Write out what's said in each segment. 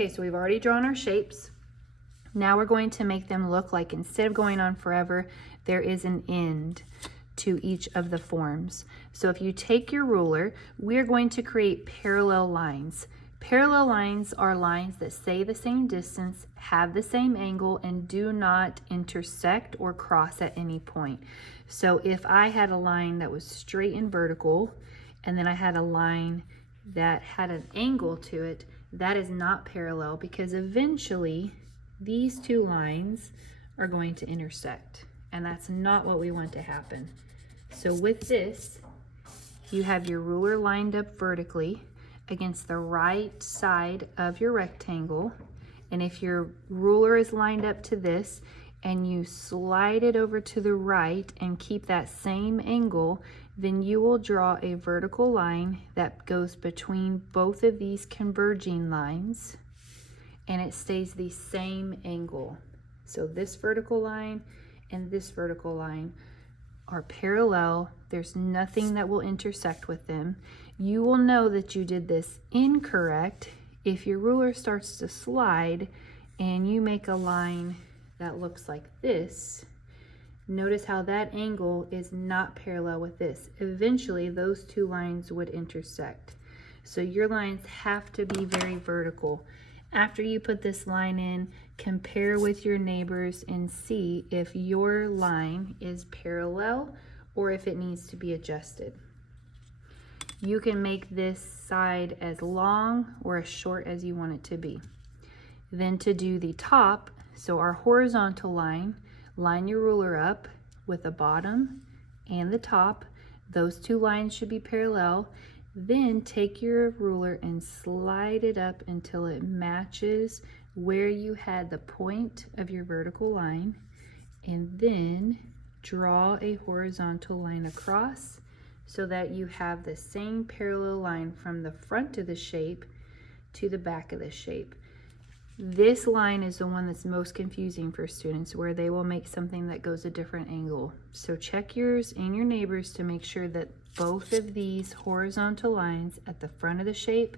Okay, so we've already drawn our shapes. Now we're going to make them look like, instead of going on forever, there is an end to each of the forms. So if you take your ruler, we're going to create parallel lines. Parallel lines are lines that stay the same distance, have the same angle, and do not intersect or cross at any point. So if I had a line that was straight and vertical, and then I had a line that had an angle to it, that is not parallel, because eventually these two lines are going to intersect, and that's not what we want to happen. So with this, you have your ruler lined up vertically against the right side of your rectangle, and if your ruler is lined up to this and you slide it over to the right and keep that same angle, then you will draw a vertical line that goes between both of these converging lines, and it stays the same angle. So this vertical line and this vertical line are parallel. There's nothing that will intersect with them. You will know that you did this incorrect if your ruler starts to slide and you make a line that looks like this. Notice how that angle is not parallel with this. Eventually, those two lines would intersect. So your lines have to be very vertical. After you put this line in, compare with your neighbors and see if your line is parallel or if it needs to be adjusted. You can make this side as long or as short as you want it to be. Then to do the top, so our horizontal line, line your ruler up with the bottom and the top. Those two lines should be parallel. Then take your ruler and slide it up until it matches where you had the point of your vertical line, and then draw a horizontal line across so that you have the same parallel line from the front of the shape to the back of the shape. This line is the one that's most confusing for students, where they will make something that goes a different angle. So check yours and your neighbors to make sure that both of these horizontal lines at the front of the shape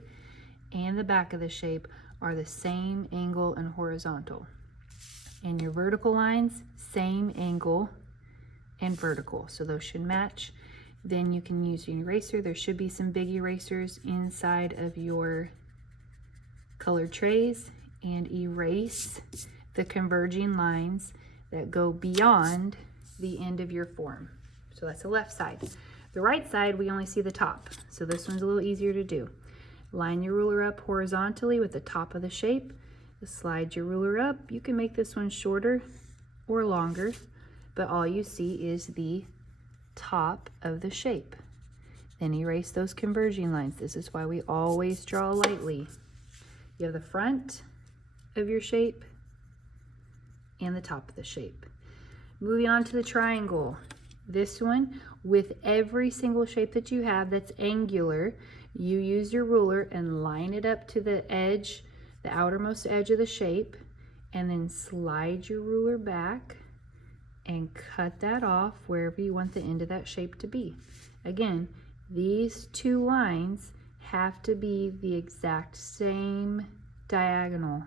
and the back of the shape are the same angle and horizontal. And your vertical lines, same angle and vertical. So those should match. Then you can use an eraser. There should be some big erasers inside of your colored trays, and erase the converging lines that go beyond the end of your form. So that's the left side. The right side, we only see the top. So this one's a little easier to do. Line your ruler up horizontally with the top of the shape. Slide your ruler up. You can make this one shorter or longer, but all you see is the top of the shape. Then erase those converging lines. This is why we always draw lightly. You have the front of your shape and the top of the shape. Moving on to the triangle. This one, with every single shape that you have that's angular, you use your ruler and line it up to the edge, the outermost edge of the shape, and then slide your ruler back and cut that off wherever you want the end of that shape to be. Again, these two lines have to be the exact same diagonal.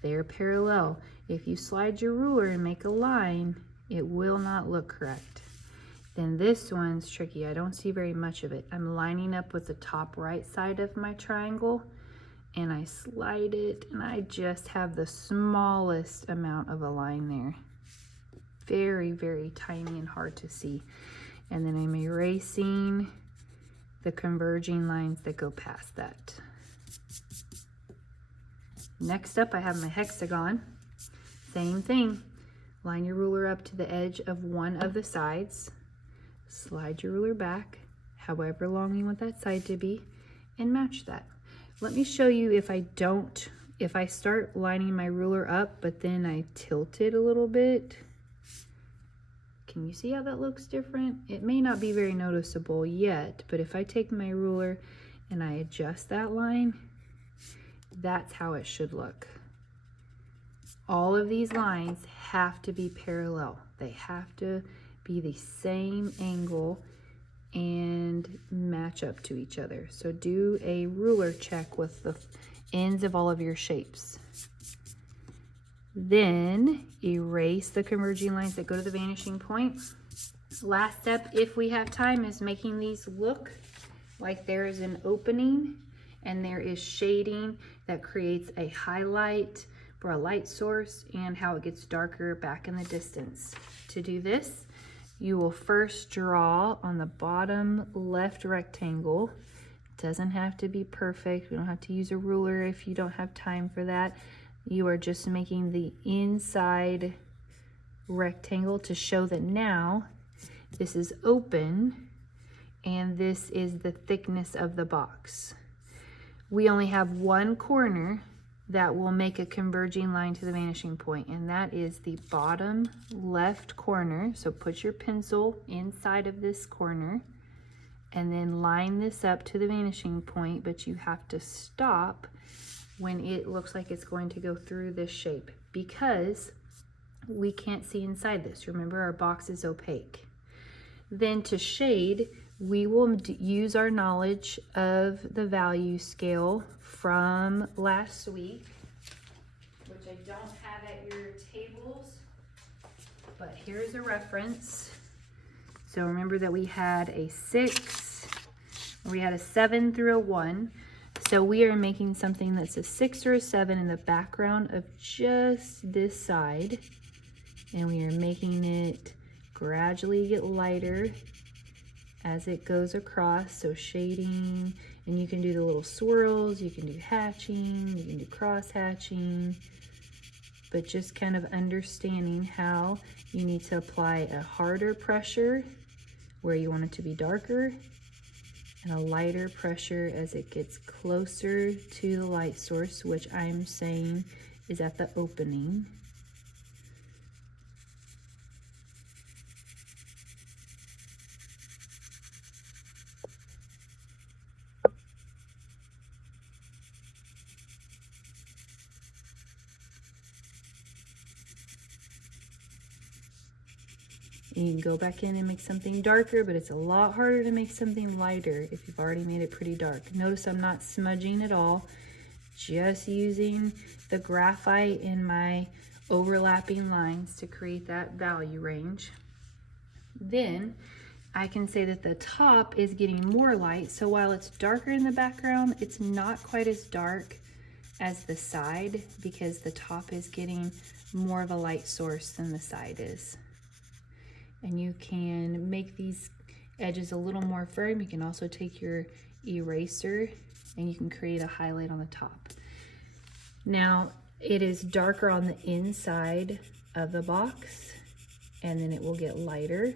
They're parallel. If you slide your ruler and make a line, it will not look correct. Then this one's tricky. I don't see very much of it. I'm lining up with the top right side of my triangle, and I slide it, and I just have the smallest amount of a line there. Very, very tiny and hard to see. And then I'm erasing the converging lines that go past that. Next up, I have my hexagon. Same thing. Line your ruler up to the edge of one of the sides. Slide your ruler back, however long you want that side to be, and match that. Let me show you if I start lining my ruler up, but then I tilt it a little bit. Can you see how that looks different? It may not be very noticeable yet, but if I take my ruler and I adjust that line, that's how it should look. All of these lines have to be parallel. They have to be the same angle and match up to each other. So do a ruler check with ends of all of your shapes. Then erase the converging lines that go to the vanishing point. Last step, if we have time, is making these look like there is an opening and there is shading that creates a highlight for a light source and how it gets darker back in the distance. To do this, you will first draw on the bottom left rectangle. It doesn't have to be perfect. We don't have to use a ruler if you don't have time for that. You are just making the inside rectangle to show that now this is open and this is the thickness of the box. We only have one corner that will make a converging line to the vanishing point, and that is the bottom left corner. So put your pencil inside of this corner and then line this up to the vanishing point, but you have to stop when it looks like it's going to go through this shape because we can't see inside this. Remember, our box is opaque. Then to shade, we will use our knowledge of the value scale from last week, which I don't have at your tables, but here's a reference. So remember that we had a 6, we had a 7 through a 1. So we are making something that's a 6 or a 7 in the background of just this side, and we are making it gradually get lighter as it goes across. So shading, and you can do the little swirls, you can do hatching, you can do cross hatching, but just kind of understanding how you need to apply a harder pressure where you want it to be darker and a lighter pressure as it gets closer to the light source, which I'm saying is at the opening. You can go back in and make something darker, but it's a lot harder to make something lighter if you've already made it pretty dark. Notice I'm not smudging at all, just using the graphite in my overlapping lines to create that value range. Then I can say that the top is getting more light, so while it's darker in the background, it's not quite as dark as the side because the top is getting more of a light source than the side is. And you can make these edges a little more firm. You can also take your eraser and you can create a highlight on the top. Now it is darker on the inside of the box, and then it will get lighter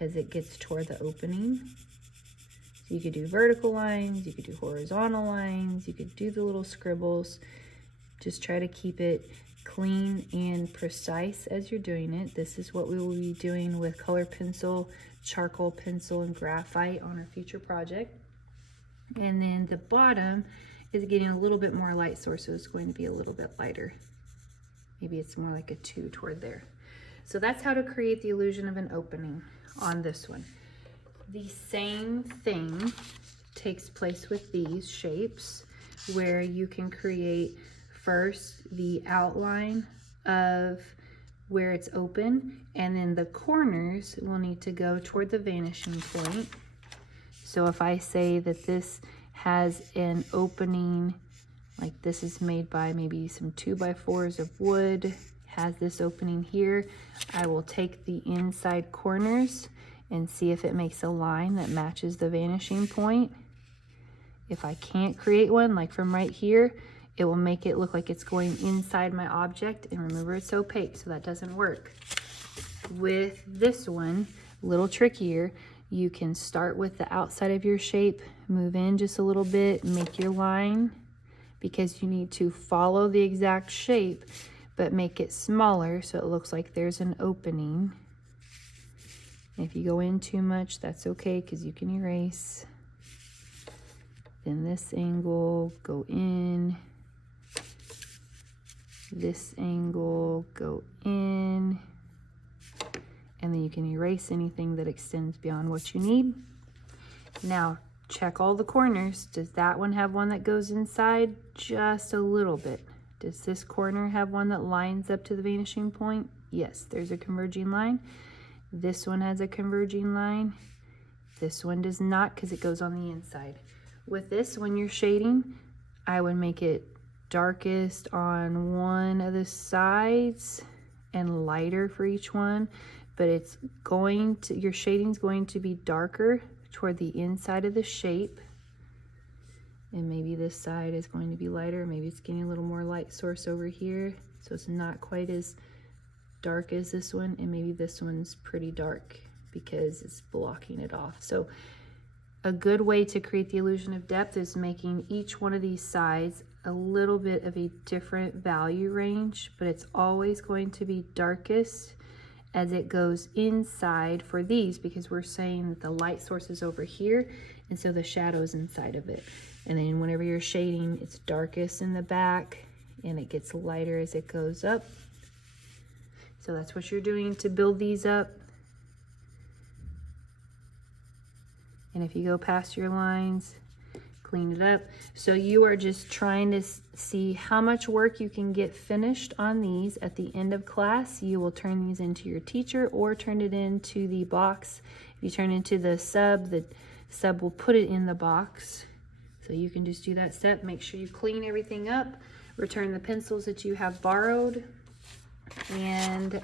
as it gets toward the opening. So you could do vertical lines, you could do horizontal lines, you could do the little scribbles. Just try to keep it clean and precise as you're doing it. This is what we will be doing with color pencil, charcoal pencil, and graphite on our future project. And then the bottom is getting a little bit more light source, so it's going to be a little bit lighter. Maybe it's more like a 2 toward there. So that's how to create the illusion of an opening on this one. The same thing takes place with these shapes, where you can create first the outline of where it's open, and then the corners will need to go toward the vanishing point. So if I say that this has an opening, like this is made by maybe some 2x4s of wood, has this opening here, I will take the inside corners and see if it makes a line that matches the vanishing point. If I can't create one, like from right here, it will make it look like it's going inside my object, and remember it's opaque, so that doesn't work. With this one, a little trickier, you can start with the outside of your shape, move in just a little bit, make your line, because you need to follow the exact shape, but make it smaller so it looks like there's an opening. If you go in too much, that's okay, because you can erase. Then this angle, go in. This angle, go in. And then you can erase anything that extends beyond what you need. Now, check all the corners. Does that one have one that goes inside? Just a little bit. Does this corner have one that lines up to the vanishing point? Yes, there's a converging line. This one has a converging line. This one does not because it goes on the inside. With this, when you're shading, I would make it darkest on one of the sides and lighter for each one, but it's going to, your shading's going to be darker toward the inside of the shape, and maybe this side is going to be lighter. Maybe it's getting a little more light source over here, so it's not quite as dark as this one, and maybe this one's pretty dark because it's blocking it off. So a good way to create the illusion of depth is making each one of these sides a little bit of a different value range, but it's always going to be darkest as it goes inside for these, because we're saying that the light source is over here, and so the shadow's inside of it. And then whenever you're shading, it's darkest in the back, and it gets lighter as it goes up. So that's what you're doing to build these up. And if you go past your lines, clean it up. So you are just trying to see how much work you can get finished on these. At the end of class, you will turn these into your teacher or turn it into the box. If you turn it into the sub will put it in the box. So you can just do that step. Make sure you clean everything up, return the pencils that you have borrowed, and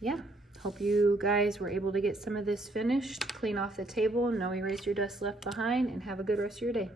yeah. Hope you guys were able to get some of this finished. Clean off the table, no erase your dust left behind, and have a good rest of your day.